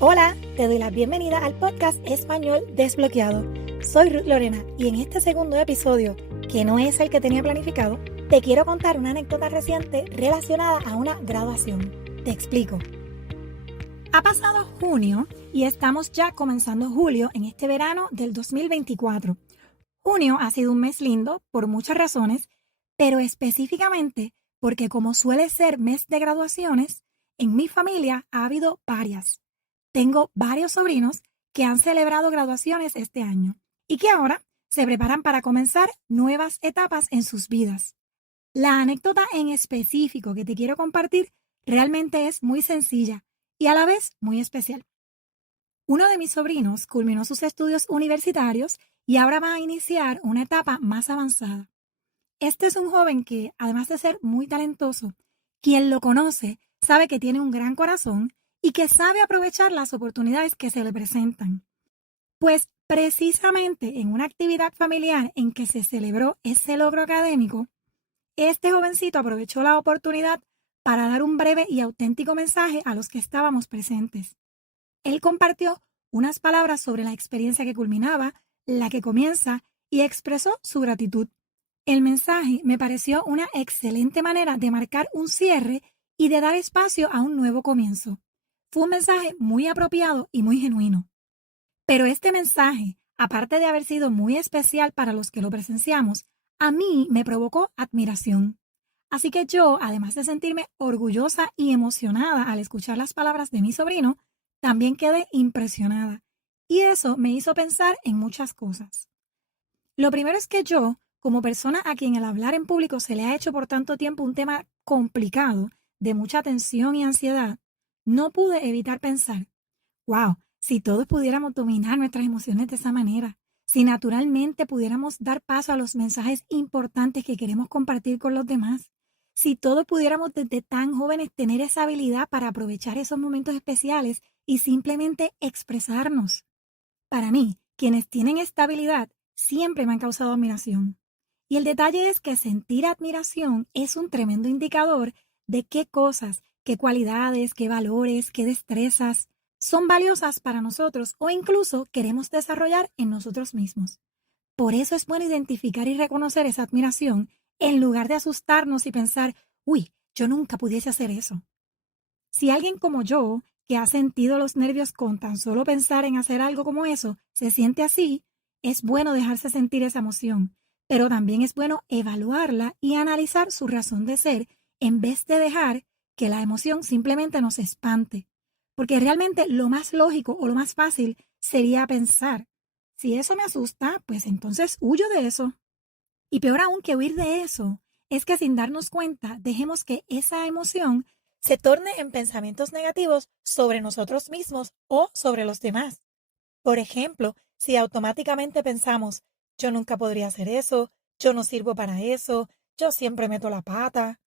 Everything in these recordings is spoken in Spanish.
Hola, te doy la bienvenida al podcast Español Desbloqueado. Soy Ruth Lorena y en este segundo episodio, que no es el que tenía planificado, te quiero contar una anécdota reciente relacionada a una graduación. Te explico. Ha pasado junio y estamos ya comenzando julio en este verano del 2024. Junio ha sido un mes lindo por muchas razones, pero específicamente porque como suele ser mes de graduaciones, en mi familia ha habido varias. Tengo varios sobrinos que han celebrado graduaciones este año y que ahora se preparan para comenzar nuevas etapas en sus vidas. La anécdota en específico que te quiero compartir realmente es muy sencilla y a la vez muy especial. Uno de mis sobrinos culminó sus estudios universitarios y ahora va a iniciar una etapa más avanzada. Este es un joven que, además de ser muy talentoso, quien lo conoce sabe que tiene un gran corazón y que sabe aprovechar las oportunidades que se le presentan. Pues precisamente en una actividad familiar en que se celebró ese logro académico, este jovencito aprovechó la oportunidad para dar un breve y auténtico mensaje a los que estábamos presentes. Él compartió unas palabras sobre la experiencia que culminaba, la que comienza, y expresó su gratitud. El mensaje me pareció una excelente manera de marcar un cierre y de dar espacio a un nuevo comienzo. Fue un mensaje muy apropiado y muy genuino. Pero este mensaje, aparte de haber sido muy especial para los que lo presenciamos, a mí me provocó admiración. Así que yo, además de sentirme orgullosa y emocionada al escuchar las palabras de mi sobrino, también quedé impresionada. Y eso me hizo pensar en muchas cosas. Lo primero es que yo, como persona a quien el hablar en público se le ha hecho por tanto tiempo un tema complicado, de mucha tensión y ansiedad, no pude evitar pensar, wow, si todos pudiéramos dominar nuestras emociones de esa manera, si naturalmente pudiéramos dar paso a los mensajes importantes que queremos compartir con los demás, si todos pudiéramos desde tan jóvenes tener esa habilidad para aprovechar esos momentos especiales y simplemente expresarnos. Para mí, quienes tienen esta habilidad siempre me han causado admiración. Y el detalle es que sentir admiración es un tremendo indicador de qué cosas, qué cualidades, qué valores, qué destrezas son valiosas para nosotros o incluso queremos desarrollar en nosotros mismos. Por eso es bueno identificar y reconocer esa admiración en lugar de asustarnos y pensar, uy, yo nunca pudiese hacer eso. Si alguien como yo, que ha sentido los nervios con tan solo pensar en hacer algo como eso, se siente así, es bueno dejarse sentir esa emoción, pero también es bueno evaluarla y analizar su razón de ser en vez de dejar que la emoción simplemente nos espante. Porque realmente lo más lógico o lo más fácil sería pensar, si eso me asusta, pues entonces huyo de eso. Y peor aún que huir de eso, es que sin darnos cuenta dejemos que esa emoción se torne en pensamientos negativos sobre nosotros mismos o sobre los demás. Por ejemplo, si automáticamente pensamos, yo nunca podría hacer eso, yo no sirvo para eso, yo siempre meto la pata.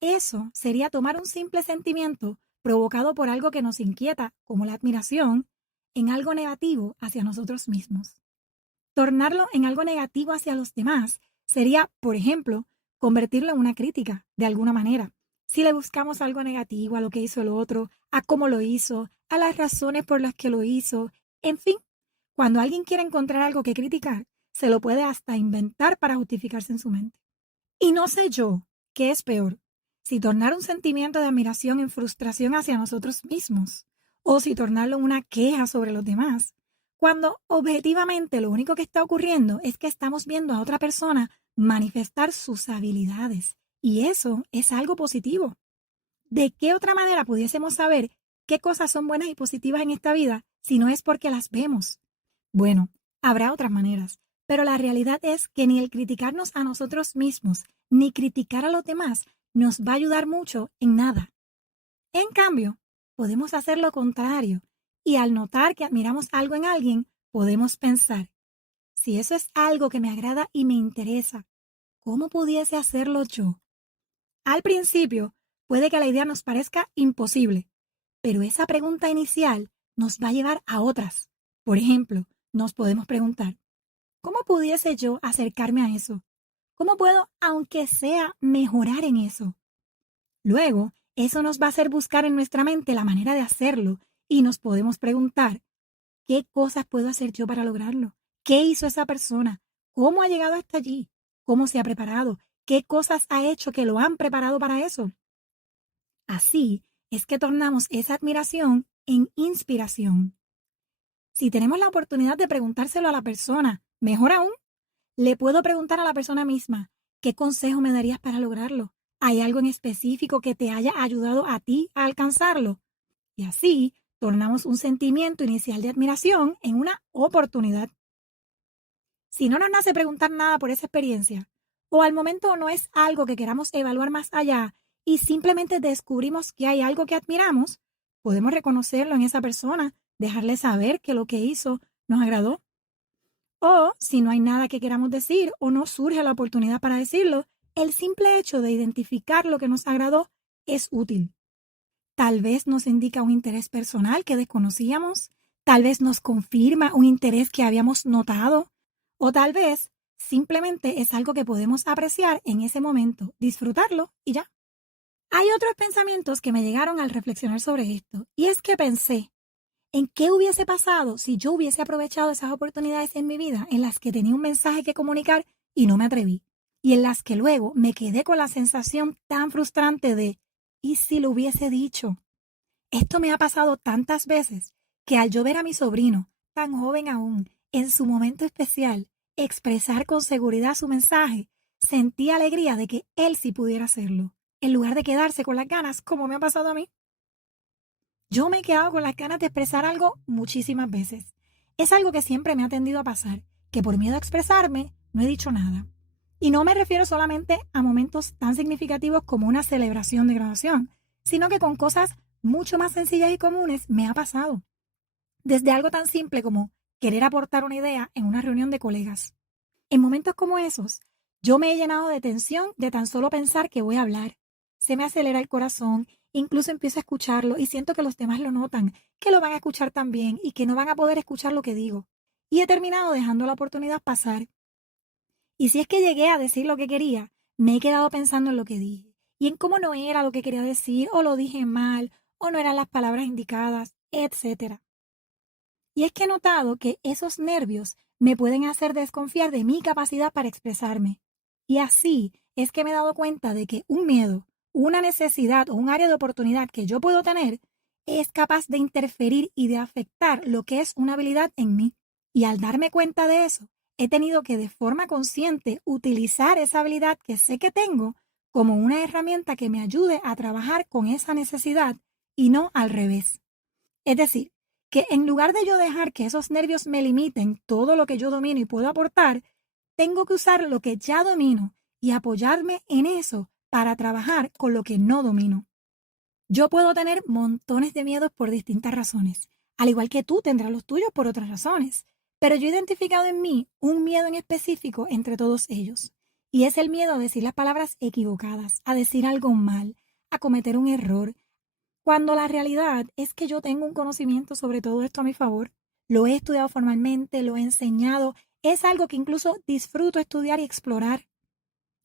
Eso sería tomar un simple sentimiento provocado por algo que nos inquieta, como la admiración, en algo negativo hacia nosotros mismos. Tornarlo en algo negativo hacia los demás sería, por ejemplo, convertirlo en una crítica, de alguna manera. Si le buscamos algo negativo a lo que hizo el otro, a cómo lo hizo, a las razones por las que lo hizo, en fin, cuando alguien quiere encontrar algo que criticar, se lo puede hasta inventar para justificarse en su mente. Y no sé yo, ¿qué es peor? Si tornar un sentimiento de admiración en frustración hacia nosotros mismos, o si tornarlo en una queja sobre los demás, cuando objetivamente lo único que está ocurriendo es que estamos viendo a otra persona manifestar sus habilidades, y eso es algo positivo. ¿De qué otra manera pudiésemos saber qué cosas son buenas y positivas en esta vida si no es porque las vemos? Bueno, habrá otras maneras, pero la realidad es que ni el criticarnos a nosotros mismos ni criticar a los demás nos va a ayudar mucho en nada. En cambio, podemos hacer lo contrario y al notar que admiramos algo en alguien, podemos pensar, si eso es algo que me agrada y me interesa, ¿cómo pudiese hacerlo yo? Al principio, puede que la idea nos parezca imposible, pero esa pregunta inicial nos va a llevar a otras. Por ejemplo, nos podemos preguntar, ¿cómo pudiese yo acercarme a eso? ¿Cómo puedo, aunque sea, mejorar en eso? Luego, eso nos va a hacer buscar en nuestra mente la manera de hacerlo Y nos podemos preguntar, ¿qué cosas puedo hacer yo para lograrlo? ¿Qué hizo esa persona? ¿Cómo ha llegado hasta allí? ¿Cómo se ha preparado? ¿Qué cosas ha hecho que lo han preparado para eso? Así es que tornamos esa admiración en inspiración. Si tenemos la oportunidad de preguntárselo a la persona, mejor aún, le puedo preguntar a la persona misma, ¿qué consejo me darías para lograrlo? ¿Hay algo en específico que te haya ayudado a ti a alcanzarlo? Y así tornamos un sentimiento inicial de admiración en una oportunidad. Si no nos nace preguntar nada por esa experiencia, o al momento no es algo que queramos evaluar más allá y simplemente descubrimos que hay algo que admiramos, podemos reconocerlo en esa persona, dejarle saber que lo que hizo nos agradó. O si no hay nada que queramos decir o no surge la oportunidad para decirlo, el simple hecho de identificar lo que nos agradó es útil. Tal vez nos indica un interés personal que desconocíamos, tal vez nos confirma un interés que habíamos notado, o tal vez simplemente es algo que podemos apreciar en ese momento, disfrutarlo y ya. Hay otros pensamientos que me llegaron al reflexionar sobre esto, y es que pensé, ¿en qué hubiese pasado si yo hubiese aprovechado esas oportunidades en mi vida en las que tenía un mensaje que comunicar y no me atreví? Y en las que luego me quedé con la sensación tan frustrante de, ¿y si lo hubiese dicho? Esto me ha pasado tantas veces que al yo ver a mi sobrino, tan joven aún, en su momento especial, expresar con seguridad su mensaje, sentí alegría de que él sí pudiera hacerlo, en lugar de quedarse con las ganas como me ha pasado a mí. Yo me he quedado con las ganas de expresar algo muchísimas veces. Es algo que siempre me ha tendido a pasar, que por miedo a expresarme no he dicho nada. Y no me refiero solamente a momentos tan significativos como una celebración de graduación, sino que con cosas mucho más sencillas y comunes me ha pasado. Desde algo tan simple como querer aportar una idea en una reunión de colegas. En momentos como esos, yo me he llenado de tensión de tan solo pensar que voy a hablar. Se me acelera el corazón, incluso empiezo a escucharlo y siento que los demás lo notan, que lo van a escuchar también y que no van a poder escuchar lo que digo. Y he terminado dejando la oportunidad pasar. Y si es que llegué a decir lo que quería, me he quedado pensando en lo que dije y en cómo no era lo que quería decir o lo dije mal o no eran las palabras indicadas, etcétera. Y es que he notado que esos nervios me pueden hacer desconfiar de mi capacidad para expresarme. Y así es que me he dado cuenta de que un miedo, una necesidad o un área de oportunidad que yo puedo tener es capaz de interferir y de afectar lo que es una habilidad en mí. Y al darme cuenta de eso, he tenido que de forma consciente utilizar esa habilidad que sé que tengo como una herramienta que me ayude a trabajar con esa necesidad y no al revés. Es decir, que en lugar de yo dejar que esos nervios me limiten todo lo que yo domino y puedo aportar, tengo que usar lo que ya domino y apoyarme en eso para trabajar con lo que no domino. Yo puedo tener montones de miedos por distintas razones, al igual que tú tendrás los tuyos por otras razones, pero yo he identificado en mí un miedo en específico entre todos ellos, y es el miedo a decir las palabras equivocadas, a decir algo mal, a cometer un error, cuando la realidad es que yo tengo un conocimiento sobre todo esto a mi favor. Lo he estudiado formalmente, lo he enseñado, es algo que incluso disfruto estudiar y explorar.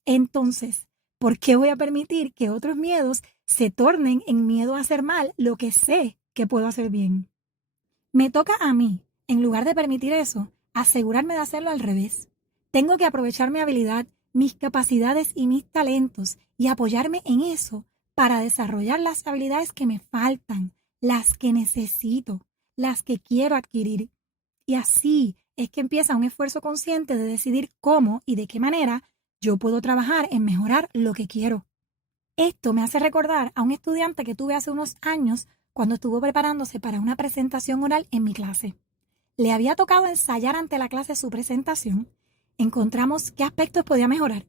Entonces, ¿por qué voy a permitir que otros miedos se tornen en miedo a hacer mal lo que sé que puedo hacer bien? Me toca a mí, en lugar de permitir eso, asegurarme de hacerlo al revés. Tengo que aprovechar mi habilidad, mis capacidades y mis talentos y apoyarme en eso para desarrollar las habilidades que me faltan, las que necesito, las que quiero adquirir. Y así es que empieza un esfuerzo consciente de decidir cómo y de qué manera yo puedo trabajar en mejorar lo que quiero. Esto me hace recordar a un estudiante que tuve hace unos años cuando estuvo preparándose para una presentación oral en mi clase. Le había tocado ensayar ante la clase su presentación. Encontramos qué aspectos podía mejorar.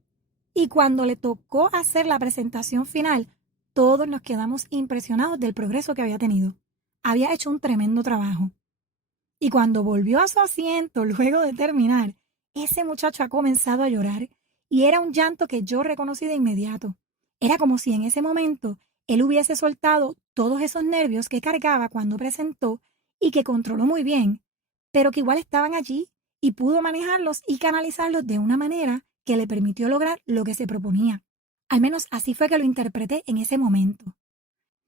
Y cuando le tocó hacer la presentación final, todos nos quedamos impresionados del progreso que había tenido. Había hecho un tremendo trabajo. Y cuando volvió a su asiento luego de terminar, ese muchacho ha comenzado a llorar y era un llanto que yo reconocí de inmediato. Era como si en ese momento él hubiese soltado todos esos nervios que cargaba cuando presentó y que controló muy bien, pero que igual estaban allí y pudo manejarlos y canalizarlos de una manera que le permitió lograr lo que se proponía. Al menos así fue que lo interpreté en ese momento.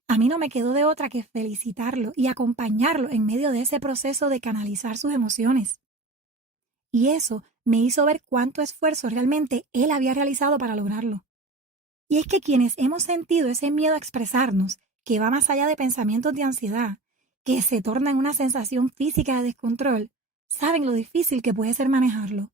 A mí no me quedó de otra que felicitarlo y acompañarlo en medio de ese proceso de canalizar sus emociones. Y eso me hizo ver cuánto esfuerzo realmente él había realizado para lograrlo. Y es que quienes hemos sentido ese miedo a expresarnos, que va más allá de pensamientos de ansiedad, que se torna en una sensación física de descontrol, saben lo difícil que puede ser manejarlo.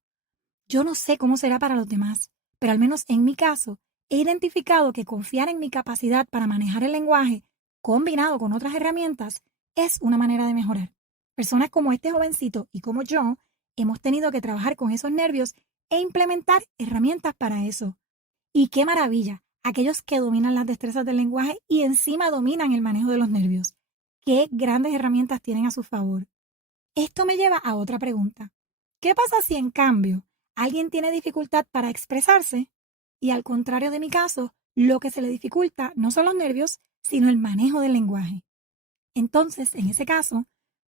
Yo no sé cómo será para los demás, pero al menos en mi caso, he identificado que confiar en mi capacidad para manejar el lenguaje, combinado con otras herramientas, es una manera de mejorar. Personas como este jovencito y como yo, hemos tenido que trabajar con esos nervios e implementar herramientas para eso. Y qué maravilla, aquellos que dominan las destrezas del lenguaje y encima dominan el manejo de los nervios. Qué grandes herramientas tienen a su favor. Esto me lleva a otra pregunta. ¿Qué pasa si en cambio alguien tiene dificultad para expresarse y al contrario de mi caso, lo que se le dificulta no son los nervios, sino el manejo del lenguaje? Entonces, en ese caso,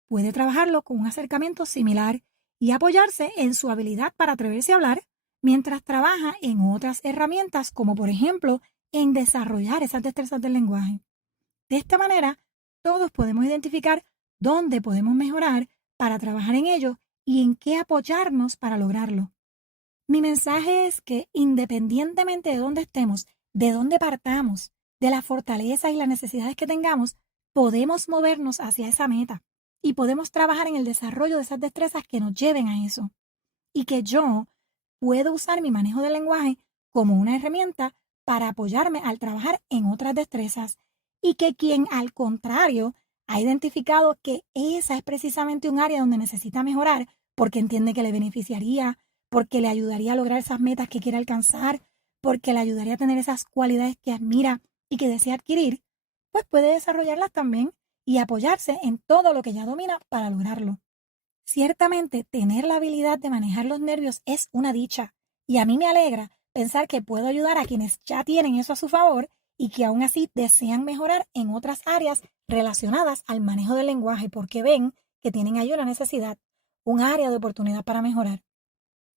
puede trabajarlo con un acercamiento similar y apoyarse en su habilidad para atreverse a hablar mientras trabaja en otras herramientas como por ejemplo en desarrollar esas destrezas del lenguaje. De esta manera, todos podemos identificar dónde podemos mejorar para trabajar en ello y en qué apoyarnos para lograrlo. Mi mensaje es que independientemente de dónde estemos, de dónde partamos, de las fortalezas y las necesidades que tengamos, podemos movernos hacia esa meta y podemos trabajar en el desarrollo de esas destrezas que nos lleven a eso. Y que yo puedo usar mi manejo del lenguaje como una herramienta para apoyarme al trabajar en otras destrezas y que quien al contrario ha identificado que esa es precisamente un área donde necesita mejorar porque entiende que le beneficiaría, porque le ayudaría a lograr esas metas que quiere alcanzar, porque le ayudaría a tener esas cualidades que admira y que desea adquirir, pues puede desarrollarlas también y apoyarse en todo lo que ya domina para lograrlo. Ciertamente, tener la habilidad de manejar los nervios es una dicha, y a mí me alegra pensar que puedo ayudar a quienes ya tienen eso a su favor y que aún así desean mejorar en otras áreas relacionadas al manejo del lenguaje porque ven que tienen ahí una necesidad, un área de oportunidad para mejorar.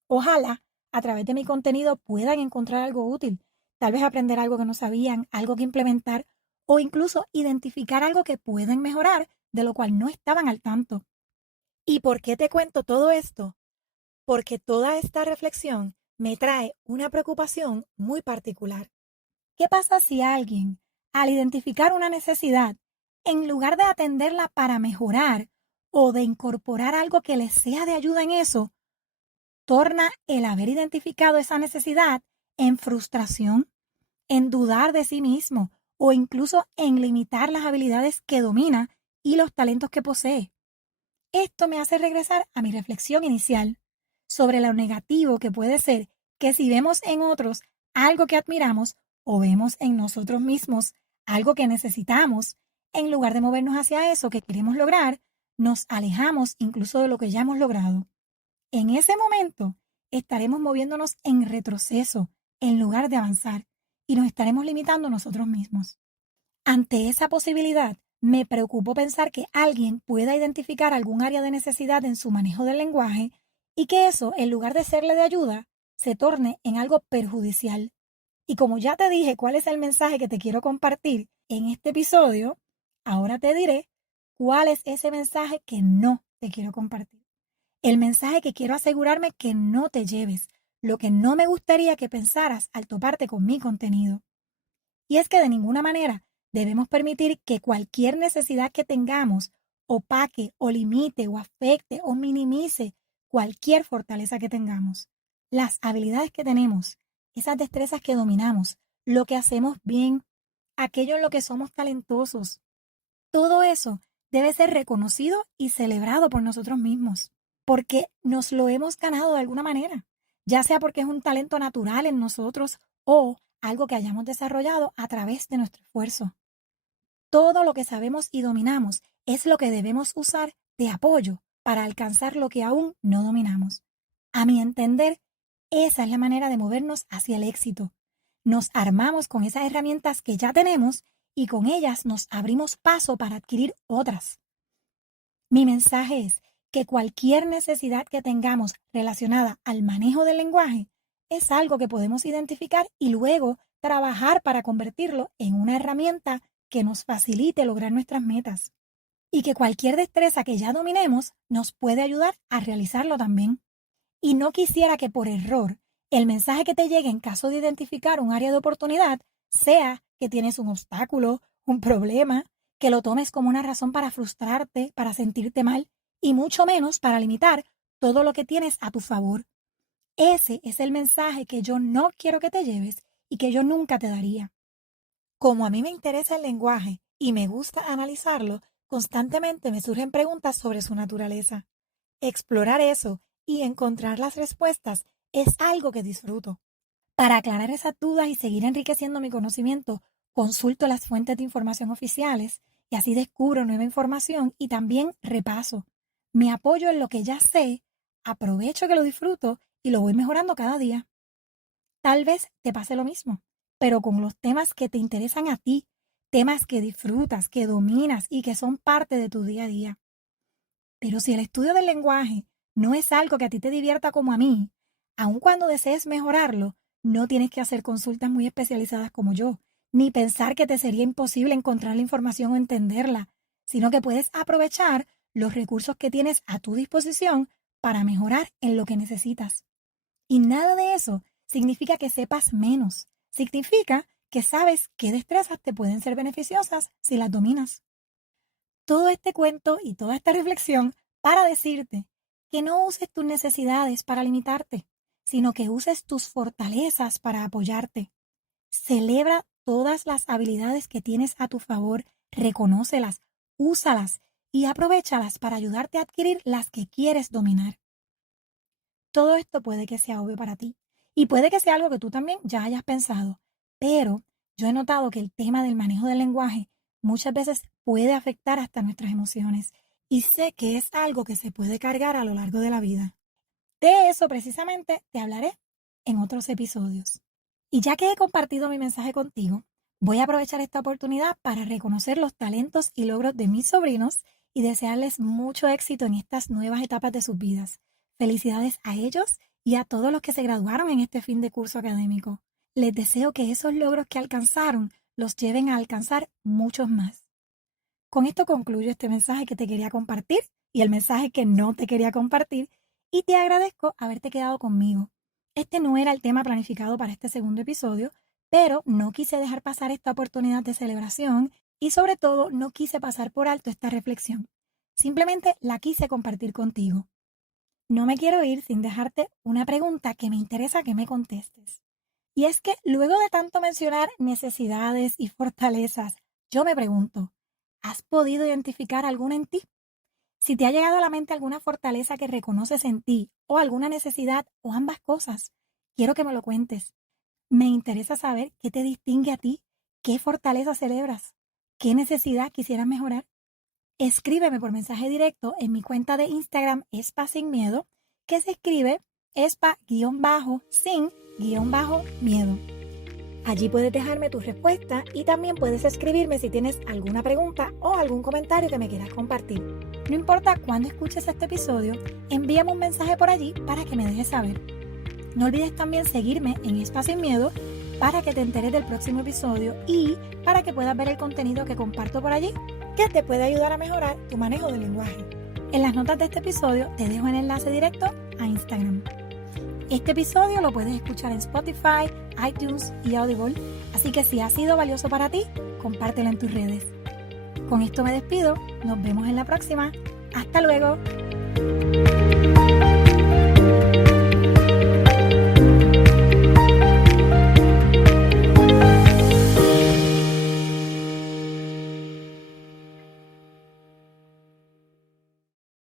Ojalá a través de mi contenido puedan encontrar algo útil, tal vez aprender algo que no sabían, algo que implementar o incluso identificar algo que pueden mejorar de lo cual no estaban al tanto. ¿Y por qué te cuento todo esto? Porque toda esta reflexión me trae una preocupación muy particular. ¿Qué pasa si alguien, al identificar una necesidad, en lugar de atenderla para mejorar o de incorporar algo que les sea de ayuda en eso, torna el haber identificado esa necesidad en frustración, en dudar de sí mismo o incluso en limitar las habilidades que domina y los talentos que posee? Esto me hace regresar a mi reflexión inicial sobre lo negativo que puede ser que si vemos en otros algo que admiramos o vemos en nosotros mismos algo que necesitamos, en lugar de movernos hacia eso que queremos lograr, nos alejamos incluso de lo que ya hemos logrado. En ese momento estaremos moviéndonos en retroceso en lugar de avanzar y nos estaremos limitando nosotros mismos. Ante esa posibilidad, me preocupó pensar que alguien pueda identificar algún área de necesidad en su manejo del lenguaje y que eso, en lugar de serle de ayuda, se torne en algo perjudicial. Y como ya te dije cuál es el mensaje que te quiero compartir en este episodio, ahora te diré cuál es ese mensaje que no te quiero compartir. El mensaje que quiero asegurarme que no te lleves, lo que no me gustaría que pensaras al toparte con mi contenido. Y es que de ninguna manera debemos permitir que cualquier necesidad que tengamos opaque o limite o afecte o minimice cualquier fortaleza que tengamos. Las habilidades que tenemos, esas destrezas que dominamos, lo que hacemos bien, aquello en lo que somos talentosos, todo eso debe ser reconocido y celebrado por nosotros mismos, porque nos lo hemos ganado de alguna manera, ya sea porque es un talento natural en nosotros o algo que hayamos desarrollado a través de nuestro esfuerzo. Todo lo que sabemos y dominamos es lo que debemos usar de apoyo para alcanzar lo que aún no dominamos. A mi entender, esa es la manera de movernos hacia el éxito. Nos armamos con esas herramientas que ya tenemos y con ellas nos abrimos paso para adquirir otras. Mi mensaje es que cualquier necesidad que tengamos relacionada al manejo del lenguaje es algo que podemos identificar y luego trabajar para convertirlo en una herramienta que nos facilite lograr nuestras metas y que cualquier destreza que ya dominemos nos puede ayudar a realizarlo también. Y no quisiera que por error el mensaje que te llegue en caso de identificar un área de oportunidad sea que tienes un obstáculo, un problema, que lo tomes como una razón para frustrarte, para sentirte mal y mucho menos para limitar todo lo que tienes a tu favor. Ese es el mensaje que yo no quiero que te lleves y que yo nunca te daría. Como a mí me interesa el lenguaje y me gusta analizarlo, constantemente me surgen preguntas sobre su naturaleza. Explorar eso y encontrar las respuestas es algo que disfruto. Para aclarar esas dudas y seguir enriqueciendo mi conocimiento, consulto las fuentes de información oficiales y así descubro nueva información y también repaso. Me apoyo en lo que ya sé, aprovecho que lo disfruto y lo voy mejorando cada día. Tal vez te pase lo mismo, pero con los temas que te interesan a ti, temas que disfrutas, que dominas y que son parte de tu día a día. Pero si el estudio del lenguaje no es algo que a ti te divierta como a mí, aun cuando desees mejorarlo, no tienes que hacer consultas muy especializadas como yo, ni pensar que te sería imposible encontrar la información o entenderla, sino que puedes aprovechar los recursos que tienes a tu disposición para mejorar en lo que necesitas. Y nada de eso significa que sepas menos, significa que sabes qué destrezas te pueden ser beneficiosas si las dominas. Todo este cuento y toda esta reflexión para decirte que no uses tus necesidades para limitarte, sino que uses tus fortalezas para apoyarte. Celebra todas las habilidades que tienes a tu favor, reconócelas, úsalas y aprovéchalas para ayudarte a adquirir las que quieres dominar. Todo esto puede que sea obvio para ti y puede que sea algo que tú también ya hayas pensado, pero yo he notado que el tema del manejo del lenguaje muchas veces puede afectar hasta nuestras emociones y sé que es algo que se puede cargar a lo largo de la vida. De eso precisamente te hablaré en otros episodios. Y ya que he compartido mi mensaje contigo, voy a aprovechar esta oportunidad para reconocer los talentos y logros de mis sobrinos y desearles mucho éxito en estas nuevas etapas de sus vidas. Felicidades a ellos y a todos los que se graduaron en este fin de curso académico. Les deseo que esos logros que alcanzaron los lleven a alcanzar muchos más. Con esto concluyo este mensaje que te quería compartir y el mensaje que no te quería compartir y te agradezco haberte quedado conmigo. Este no era el tema planificado para este segundo episodio, pero no quise dejar pasar esta oportunidad de celebración y sobre todo no quise pasar por alto esta reflexión. Simplemente la quise compartir contigo. No me quiero ir sin dejarte una pregunta que me interesa que me contestes. Y es que luego de tanto mencionar necesidades y fortalezas, yo me pregunto, ¿has podido identificar alguna en ti? Si te ha llegado a la mente alguna fortaleza que reconoces en ti o alguna necesidad o ambas cosas, quiero que me lo cuentes. Me interesa saber qué te distingue a ti, qué fortaleza celebras, qué necesidad quisieras mejorar. Escríbeme por mensaje directo en mi cuenta de Instagram Espa Sin Miedo, que se escribe Espa-Sin-Miedo. Allí puedes dejarme tu respuesta y también puedes escribirme si tienes alguna pregunta o algún comentario que me quieras compartir. No importa cuándo escuches este episodio, envíame un mensaje por allí para que me dejes saber. No olvides también seguirme en Espa Sin Miedo para que te enteres del próximo episodio y para que puedas ver el contenido que comparto por allí, que te puede ayudar a mejorar tu manejo del lenguaje. En las notas de este episodio te dejo el enlace directo a Instagram. Este episodio lo puedes escuchar en Spotify, iTunes y Audible, así que si ha sido valioso para ti, compártelo en tus redes. Con esto me despido, nos vemos en la próxima. ¡Hasta luego!